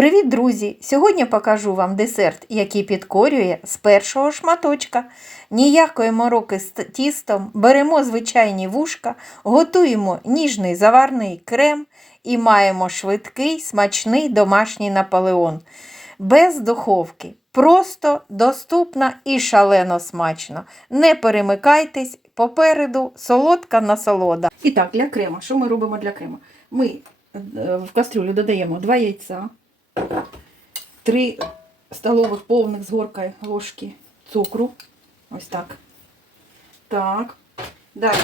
Привіт, друзі! Сьогодні покажу вам десерт, який підкорює з першого шматочка. Ніякої мороки з тістом, беремо звичайні вушка, готуємо ніжний заварний крем і маємо швидкий, смачний домашній наполеон. Без духовки. Просто, доступно і шалено смачно. Не перемикайтесь, попереду солодка насолода. І так, для крема. Що ми робимо для крема? Ми е, в кастрюлю додаємо 2 яйця, 3 столових повних з горкою ложки цукру. Ось так. Так. Далі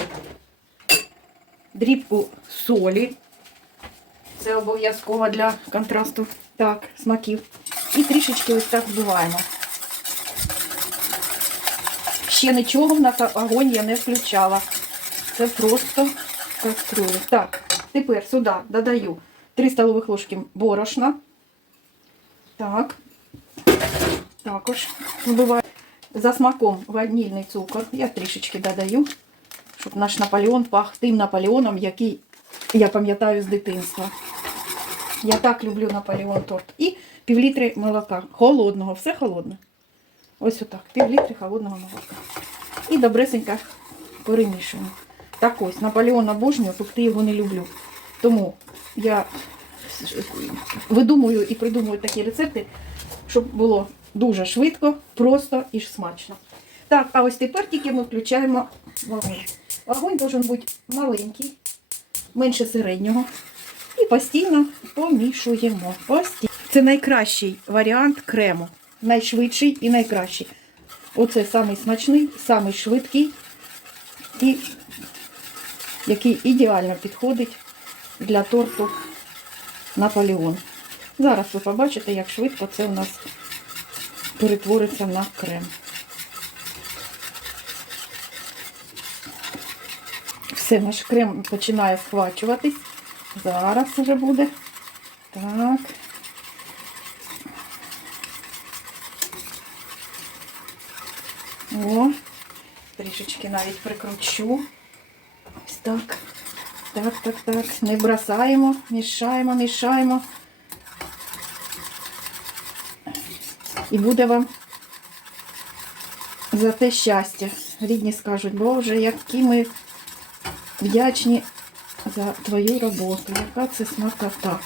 дрібку солі. Це обов'язково для контрасту. Так, смаків. І трішечки ось так збиваємо. Ще нічого в нас огонь я не включала. Це просто кастрюля. Так, тепер сюди додаю 3 столових ложки борошна. Так. Також вбиваю. За смаком ванільний цукор. Я трішечки додаю, щоб наш Наполеон пах тим Наполеоном, який я пам'ятаю з дитинства. Я так люблю Наполеон торт. І півлітри молока. Холодного, все холодне. Ось отак. Півлітри холодного молока. І добресенько перемішуємо. Так ось, Наполеон обожнюю, пекти його не люблю. Тому я видумую і придумую такі рецепти, щоб було дуже швидко, просто і смачно. Так, а ось тепер тільки ми включаємо вогонь. Вогонь має бути маленький, менше середнього. І постійно помішуємо. Постійно. Це найкращий варіант крему. Найшвидший і найкращий. Оце самий смачний, самий швидкий і який ідеально підходить для торту Наполеон. Зараз ви побачите, як швидко це у нас перетвориться на крем. Все, наш крем починає схвачуватись. Зараз вже буде. Так. О, трішечки навіть прикручу. Ось так. Так, так, так. Не бросаємо, мішаємо, мішаємо. І буде вам за те щастя. Рідні скажуть, Боже, які ми вдячні за твою роботу. Яка це смакота.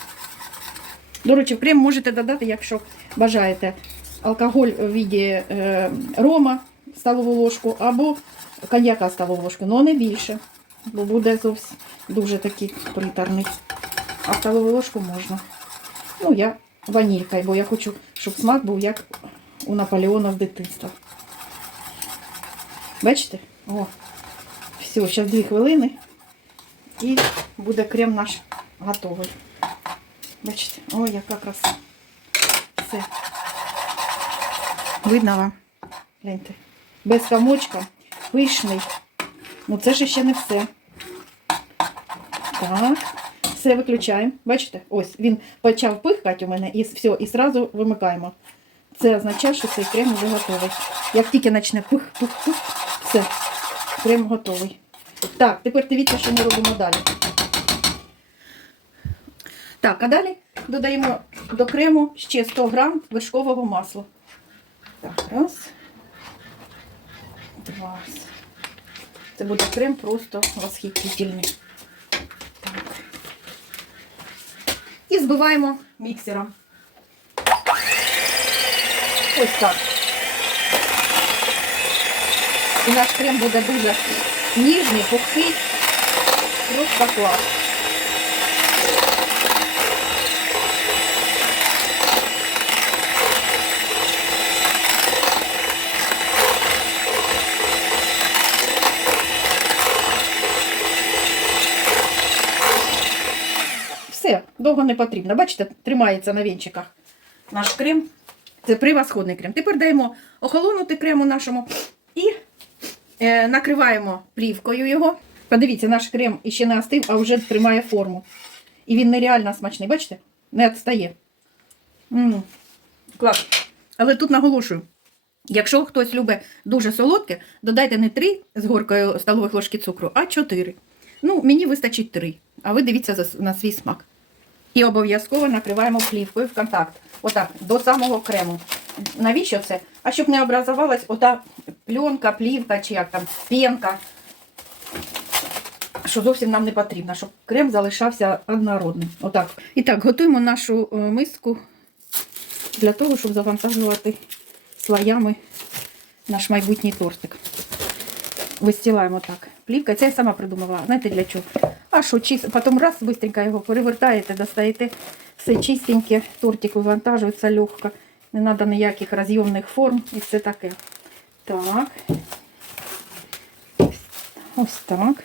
До речі, в крем можете додати, якщо бажаєте, алкоголь у віді е, рома столову ложку або коньяка столову ложку, але не більше, бо буде зовсім дуже такий приторний. А столову ложку можна. Ну, я ванількою, бо я хочу, щоб смак був як у Наполеона з дитинства. Бачите? О, все, зараз 2 хвилини і буде крем наш готовий. Бачите? Ой, яка краса. Все. Видно вам? Гляньте. Без комочка, пишний. Ну це ж ще не все. Так. Все виключаємо. Бачите? Ось він почав пихкати у мене і все, і одразу вимикаємо. Це означає, що цей крем вже готовий. Як тільки почне пих-пих-пих, все, крем готовий. Так, тепер дивіться, що ми робимо далі. Так, а далі додаємо до крему ще 100 грам вершкового масла. Так, раз. Два. Це буде крем просто восхитительний. Так. І збиваємо міксером. Ось так. І наш крем буде дуже ніжний, пухкий, просто клас. Все, довго не потрібно. Бачите, тримається на вінчиках наш крем. Це превосходний крем. Тепер даємо охолонути крему нашому і е, накриваємо плівкою його. Подивіться, наш крем іще не остив, а вже тримає форму. І він нереально смачний. Бачите? Не відстає. Клас. Але тут наголошую. Якщо хтось любить дуже солодке, додайте не 3 з горкою столових ложки цукру, а 4. Ну, мені вистачить 3. А ви дивіться на свій смак. І обов'язково накриваємо плівкою в контакт. Отак, до самого крему. Навіщо це? А щоб не образувалась ота пленка, плівка чи як там, пенка, що зовсім нам не потрібно, щоб крем залишався однородним. Отак. І так, готуємо нашу е, миску для того, щоб завантажувати слоями наш майбутній тортик. Вистілаємо так. Плівка, це я сама придумала. Знаєте для чого? А що, чис... потім раз швидко його перевертаєте, достаєте все чистеньке, тортик вивантажується легко. Не треба ніяких розйомних форм і все таке. Так. Ось, так.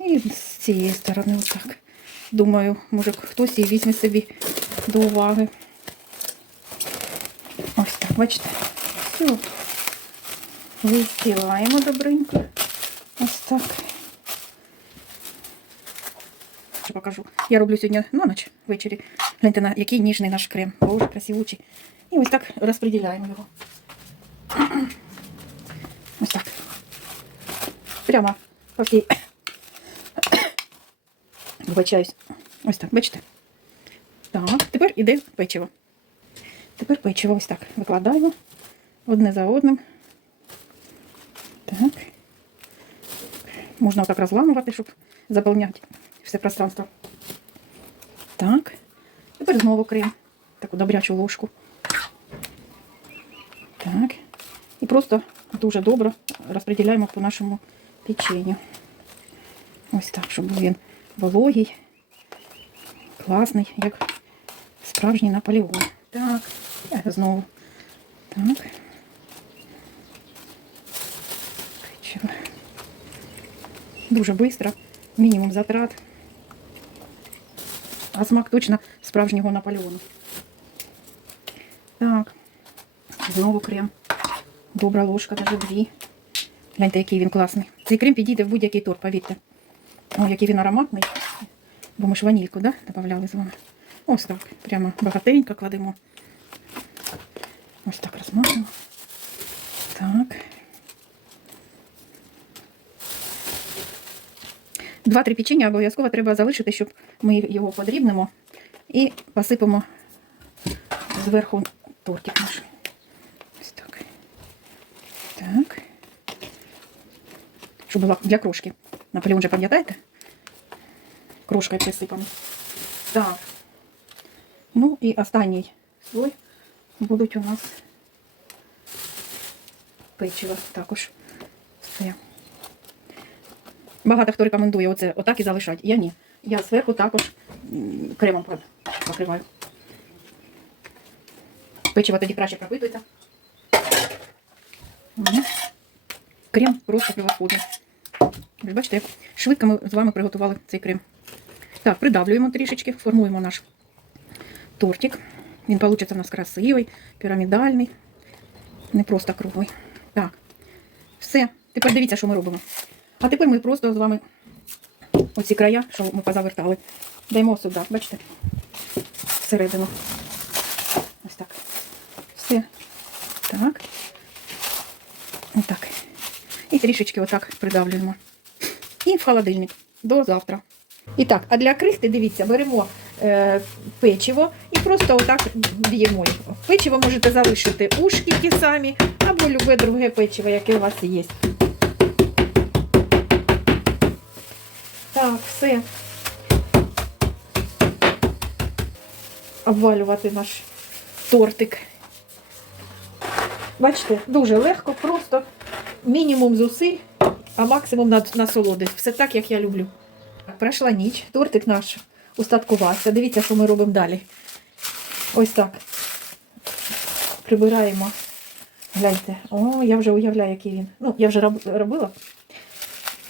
І з цієї сторони отак. Думаю, може хтось її візьме собі до уваги. Ось так, бачите? Все. Вистілаємо добренько. Ось так. Ще покажу. Я роблю сьогодні на ніч ввечері. Гляньте, на який ніжний наш крем. Боже, красивучий. І ось так розподіляємо його. Ось так. Прямо по. Вибачаюсь. Ось так, бачите? Так, тепер іде печиво. Тепер печиво ось так викладаємо одне за одним. Так. Можна отак розламувати, щоб заповняти все пространство. Так. Тепер знову крем. Таку добрячу ложку. Так. І просто дуже добре розподіляємо по нашому печенню. Ось так, щоб він вологий, класний, як справжній Наполеон. Так, я знову. Так. Печиво. Дуже швидко, мінімум затрат. А смак точно справжнього Наполеону. Так, знову крем. Добра ложка, навіть дві. Гляньте, який він класний. Цей крем підійде в будь-який торт, повірте. О, який він ароматний. Бо ми ж ванільку, да, додавали з вами. Ось так. Прямо багатенько кладемо. Ось так розмажемо. Так. Два-три печення обов'язково треба залишити, щоб ми його подрібнемо і посипемо зверху тортик наш. Ось так. Так. Щоб була для крошки. Наполеон же пам'ятаєте? Крошкою присипано. Так. Ну і останній слой будуть у нас печиво також. Все. Багато хто рекомендує оце отак і залишати. Я ні. Я зверху також кремом покриваю. Печиво тоді краще пропитується. Мгм. Крем просто превосходний. Ви бачите, як швидко ми з вами приготували цей крем. Так, придавлюємо трішечки, формуємо наш тортик. Він вийде у нас красивий, пірамідальний, не просто круглий. Так, все. Тепер дивіться, що ми робимо. А тепер ми просто з вами оці края, що ми позавертали, даємо сюди, бачите, всередину. Ось так. Все. Так. Отак. І трішечки отак придавлюємо. І в холодильник до завтра. І так, а для крихти, дивіться, беремо е, печиво і просто отак б'ємо його. Печиво можете залишити ушки ті самі, або любе друге печиво, яке у вас є. Так, все. Обвалювати наш тортик. Бачите, дуже легко, просто мінімум зусиль, а максимум над- насолоди. Все так, як я люблю. Пройшла ніч, тортик наш устаткувався. Дивіться, що ми робимо далі. Ось так. Прибираємо. Гляньте. О, я вже уявляю, який він. Ну, я вже робила.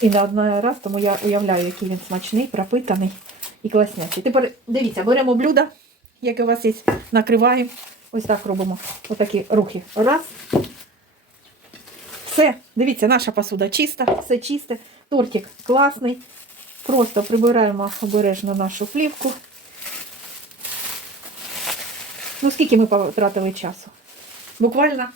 І не один раз, тому я уявляю, який він смачний, пропитаний і класнячий. Тепер дивіться, беремо блюдо, яке у вас є, накриваємо. Ось так робимо. Отакі рухи. Раз. Все, дивіться, наша посуда чиста, все чисте. Тортик класний. Просто прибираємо обережно нашу плівку. Ну, скільки ми потратили часу? Буквально,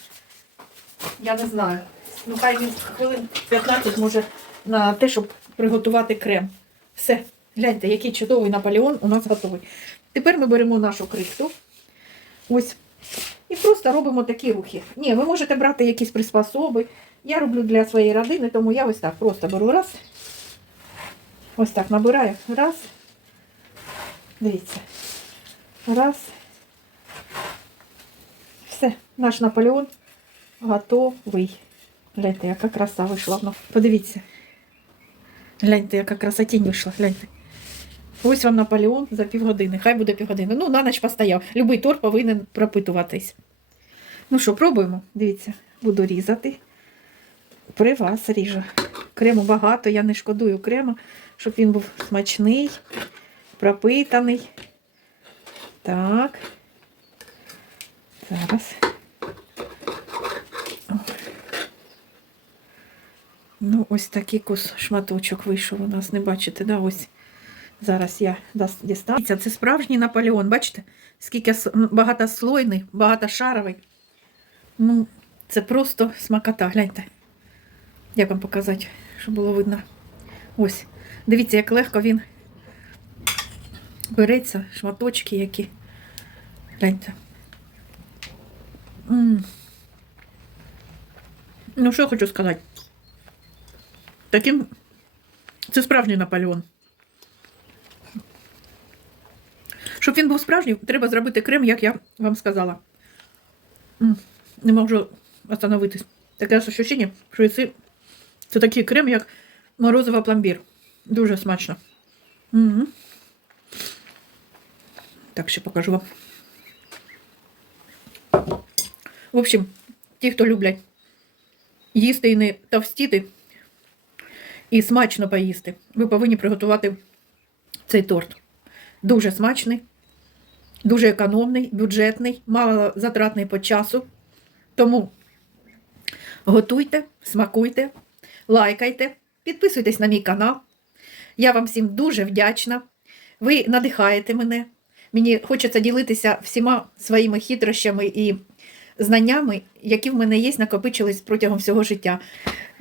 я не знаю. Ну, хай він хвилин 15 може на те, щоб приготувати крем. Все. Гляньте, який чудовий Наполеон у нас готовий. Тепер ми беремо нашу крихту. Ось. І просто робимо такі рухи. Ні, ви можете брати якісь приспособи. Я роблю для своєї родини, тому я ось так просто беру раз. Ось так набираю. Раз. Дивіться. Раз. Все, наш Наполеон готовий. Гляньте, яка краса вийшла. Подивіться. Гляньте, яка красотінь вийшла. Гляньте. Ось вам Наполеон за півгодини. Хай буде півгодини. Ну, на ніч постояв. Любий торт повинен пропитуватись. Ну що, пробуємо. Дивіться, буду різати. При вас ріжу. Крему багато, я не шкодую крему, щоб він був смачний, пропитаний. Так. Зараз. О. Ну, ось такий кус шматочок вийшов у нас, не бачите, да? Ось. Зараз я дістану. Це справжній Наполеон, бачите? Скільки багатослойний, багатошаровий. Ну, це просто смакота, гляньте. Як вам показати, щоб було видно. Ось. Дивіться, як легко він береться, шматочки які. Гляньте. М. Ну, що хочу сказати. Таким. Це справжній Наполеон. Щоб він був справжній, треба зробити крем, як я вам сказала. Не можу остановитись. Таке ощущення, що це, це такий крем, як морозова пломбір. Дуже смачно. Угу. Так, ще покажу вам. В общем, ті, хто люблять їсти і не товстіти, і смачно поїсти, ви повинні приготувати цей торт. Дуже смачний, дуже економний, бюджетний, мало затратний по часу. Тому готуйте, смакуйте, лайкайте, підписуйтесь на мій канал. Я вам всім дуже вдячна. Ви надихаєте мене. Мені хочеться ділитися всіма своїми хитрощами і знаннями, які в мене є, накопичились протягом всього життя.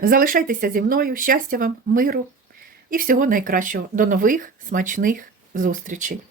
Залишайтеся зі мною, щастя вам, миру і всього найкращого. До нових смачних зустрічей!